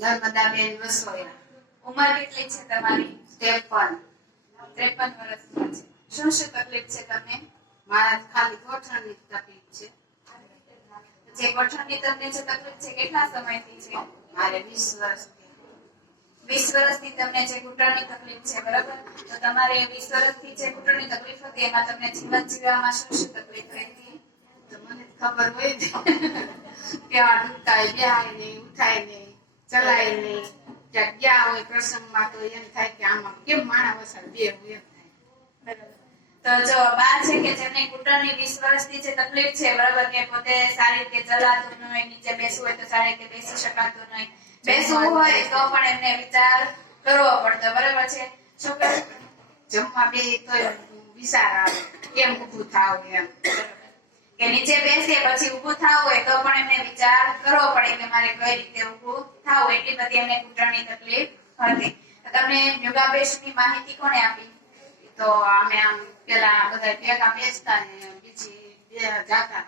નર્મદાબેન વસોયા. ઉંમર કેટલી છે તમારી? 53. 53 વર્ષની છે. શું શું તકલીફ છે તમને? મારા ખાલી ગોઠણની તકલીફ છે. જે ગોઠણની તમને જે તકલીફ છે કેટલા સમયથી છે? મારે 20 વર્ષ. 20 વર્ષથી તમને જે ઘૂંટણની તકલીફ છે, બરાબર? તો તમારે 20 વર્ષથી જે ઘૂંટણની તકલીફ હતી એમાં તમને જીવન જીવવામાં શું શું તકલીફ રહેતી? તો મને ખબર હોય ને કેવા દુખતા બેહાય નહીં, ઉઠાય નહીં, ચલાય નહીં. ક્યાંક ગયા હોય પ્રસંગમાં તો એમ થાય કે આમાં કેમ માણા વસાડ બેહવું એમ થાય. બરાબર. તો જો બા છે કે જેમને ઘૂંટણની 20 વર્ષથી જે તકલીફ છે, બરાબર, કે પોતે સારી રીતે ચલાતું ન હોય, નીચે બેસવું હોય તો સારી રીતે બેસી શકાતું નહીં, બેસવું હોય તો પણ એમને વિચાર કરવો પડતો, બરાબર છે? શું કરે? જમવા બે તો વિચાર આવે કેમ ઊભું થાવ એમ. કે નીચે બેસે પછી ઊભું થવું હોય તો પણ એમને વિચાર કરવો પડે કે મારે કઈ રીતે ઊભું થવું. એટલી બધી એમને ઘૂંટણની તકલીફ હતી. તમને યોગાભ્યાસની માહિતી કોણે આપી? તો અમે આમ પેલા બધા ભેગા બેસતા ને બીજી બે જાતા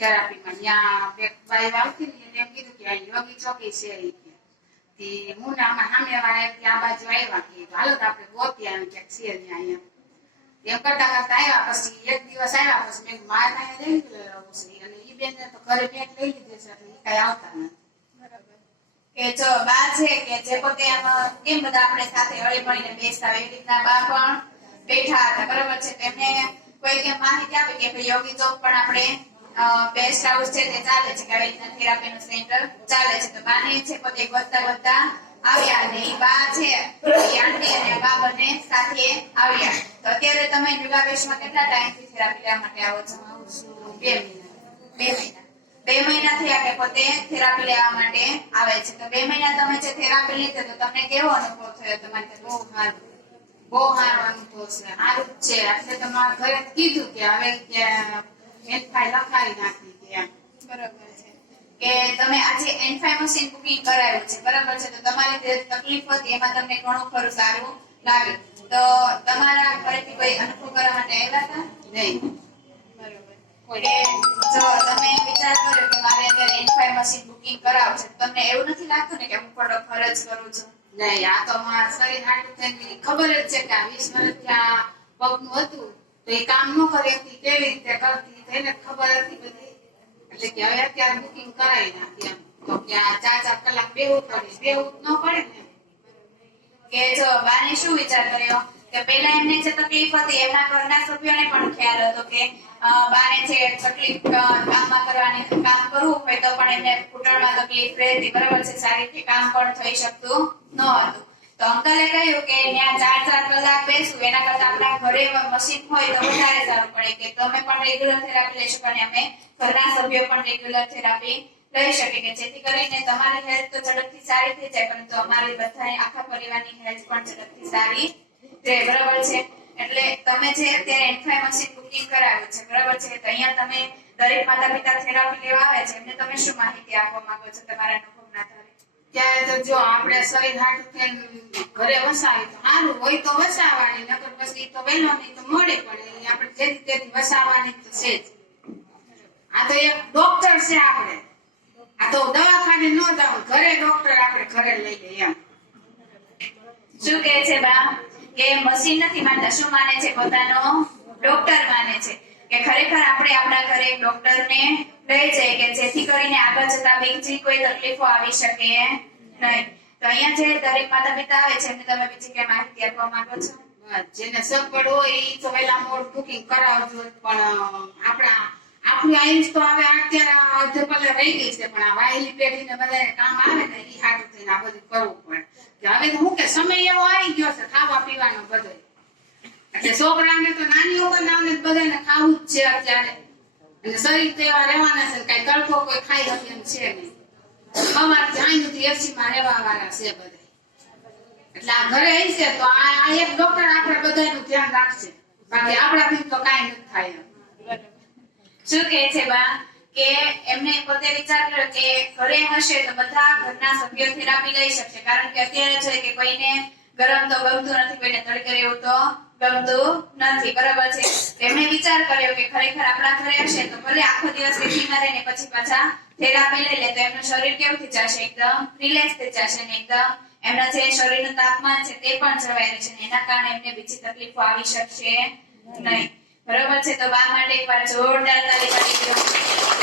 થેરાપીમાં. ત્યાં બે બાઈ આવતી ને એને એમ કીધું કે આ યોગી ચોકી છે ઈ કે. તી હું ને આમાં સામે વાળા આ બાજુ આવ્યા કે હાલો તો આપણે ગોતી આવે ક્યાંક છે ત્યાં અહીંયા. એમ કરતા કરતા આવ્યા. પછી એક દિવસ આવ્યા પછી મેં મારા ત્યાં લઈ ગયેલો પછી અને ઈ બેન તો ઘરે મેં લઈ લીધી છે એટલે ઈ કઈ આવતા નથી. બરાબર. કે જો બા છે કે જે પોતે આમાં કેમ બધા આપણે સાથે હળી મળીને બેસતા હોય એવી રીતના બા પણ બેઠા હતા, બરાબર છે? તેમને કોઈ કે માહિતી આપે કે ભાઈ યોગી ચોક પણ આપણે બેસ્ટ હાઉસ છે તે ચાલે છે કે આવી રીતના થેરાપીનું સેન્ટર ચાલે છે. તો બાને છે પોતે વધતા વધતા આવ્યા અને ઈ બા છે એ આંટી અને બા બંને સાથે આવ્યા. તો અત્યારે તમે યોગાભ્યાસમાં કેટલા ટાઈમથી થેરાપી લેવા માટે આવો છો? 2 મહિના. 2 મહિના થયા કે પોતે થેરાપી લેવા માટે આવે છે. તો 2 મહિના તમે જે થેરાપી લીધી તો તમને કેવો અનુભવ થયો? તમારી બહુ સારું, બહુ સારો અનુભવ છે. સારું જ છે. એટલે તો મારા ઘરે કીધું કે હવે એનફાઈ લખાવી નાખી કે એમ. બરાબર છે કે તમે આજે N5 મશીન બુકિંગ કરાવ્યું છે, બરાબર છે? તો તમારી જે તકલીફ હતી એમાં તમને ઘણું ખરું સારું લાગ્યું. તો તમારા ઘરેથી કોઈ અનુભવ કરવા માટે આવ્યા હતા? નહીં. બરાબર. કે જો તમે વિચાર કર્યો કે મારે અત્યારે N5 મશીન બુકિંગ કરાવવું છે, તમને એવું નથી લાગતું ને કે હું ખોટો ખર્ચ કરું છું? નહીં, આ તો મારા શરીર હાટું થઈને ખબર જ છે કે આ 20 વર્ષથી આ પગનું હતું તો એ કામ ન કરે હતી, કેવી રીતે કરતી એને ખબર હતી બધી. એટલે કે હવે અત્યારે બુકિંગ કરાવી નાખી એમ. તો કે આ 4-4 કલાક બેહવું પડે, બેહવું ન પડે ને. કે જો બાને શું વિચાર કર્યો કે પહેલા એમને જે તકલીફ હતી એમના ઘરના સભ્યોને પણ ખ્યાલ હતો કે બાને જે તકલીફ કામમાં કરવાની, કામ કરવું હોય તો પણ એમને ઘૂંટણમાં તકલીફ રહેતી, બરાબર છે? સારી રીતે કામ પણ થઈ શકતું ન હતું. તો અંકલે કહ્યું કે ત્યાં 4-4 કલાક બેસવું એના કરતા આપણા ઘરે મશીન હોય તો વધારે સારું પડે કે તમે પણ રેગ્યુલર થેરાપી લઈ શકો અને અમે ઘરના સભ્યો પણ રેગ્યુલર થેરાપી લઈ શકે કે જેથી કરીને તમારી હેલ્થ તો ઝડપથી સારી થઈ જાય પરંતુ અમારી બધા આખા પરિવારની હેલ્થ પણ ઝડપથી સારી રહે, બરાબર છે? એટલે તમે જે અત્યારે N5 મશીન બુકિંગ કરાવ્યું છે, બરાબર છે? તો અહીંયા તમે દરેક માતા પિતા થેરાપી લેવા આવે છે એમને તમે શું માહિતી આપવા માંગો છો તમારા અનુભવના આધારે? ત્યારે તો જો આપણે શરીર હાટું થઈને ઘરે વસાવી તો સારું હોય તો વસાવવાની, નકર પછી તો વહેલો નહીં તો મોડે પડે. આપણે જેથી તેથી વસાવવાની તો છે જ. આ તો એક ડોક્ટર છે આપણે. આ તો દવાખાને ન જાવ, ઘરે ડોક્ટર આપણે ઘરે લઈ લઈએ એમ. શું કહે છે બા? કે મશીન નથી માનતા, શું માને છે? પોતાનો ડોક્ટર માને છે કે ખરેખર આપણે આપણા ઘરે એક ડોક્ટરને લઈ જઈએ કે જેથી કરીને આગળ જતા બીજી કોઈ તકલીફો આવી શકે નહીં. તો અહીંયા જે દરેક માતા પિતા આવે છે એમને તમે બીજી કઈ માહિતી આપવા માંગો છો? જેને સગવડ હોય એ તો વહેલા મોડ બુકિંગ કરાવજો. પણ આપણું આયુષ તો હવે અત્યારે અધપલે રહી ગઈ છે, પણ આ વાયલી પેઢીને બધાને કામ આવે ને એ હાટું થઈને આ બધું કરવું પડે. કે હવે તો હું કે સમય એવો આવી ગયો છે ખાવા પીવાનો બધો. એટલે છોકરાને તો નાની ઉંમરના બધાને ખાવું જ છે અત્યારે. અને શરીર તો એવા રહેવાના છે કઈ તડકો કોઈ ખાઈ શકે એમ છે નહીં. સવારથી આઈથી એસીમાં રહેવા વાળા છે બધા. એટલે આ ઘરે હશે તો આ એક ડોક્ટર આપણે બધાનું ધ્યાન રાખશે, બાકી આપણાથી તો કાંઈ નથી થાય. શું કહે છે બા? કે એમને પોતે વિચાર કર્યો કે ઘરે હશે તો બધા ઘરના સભ્યો થેરાપી લઈ શકશે, કારણ કે અત્યારે છે કે કોઈને ગરમ તો ગમતું નથી, કોઈને તડકે રહેવું તો ગમતું નથી, બરાબર છે? એમણે વિચાર કર્યો કે ખરેખર આપણા ઘરે હશે તો ભલે આખો દિવસ એસીમાં રહીને પછી પાછા થેરાપી લઈ લે તો એમનું શરીર કેવું થઈ જશે, એકદમ રિલેક્સ થઈ જશે ને એકદમ એમના જે શરીરનું તાપમાન છે તે પણ જળવાઈ રહેશે ને એના કારણે એમને બીજી તકલીફો આવી શકશે નહીં. બરોબર છે? તો બા માટે એકવાર જોરદાર તાળી પાડી દો.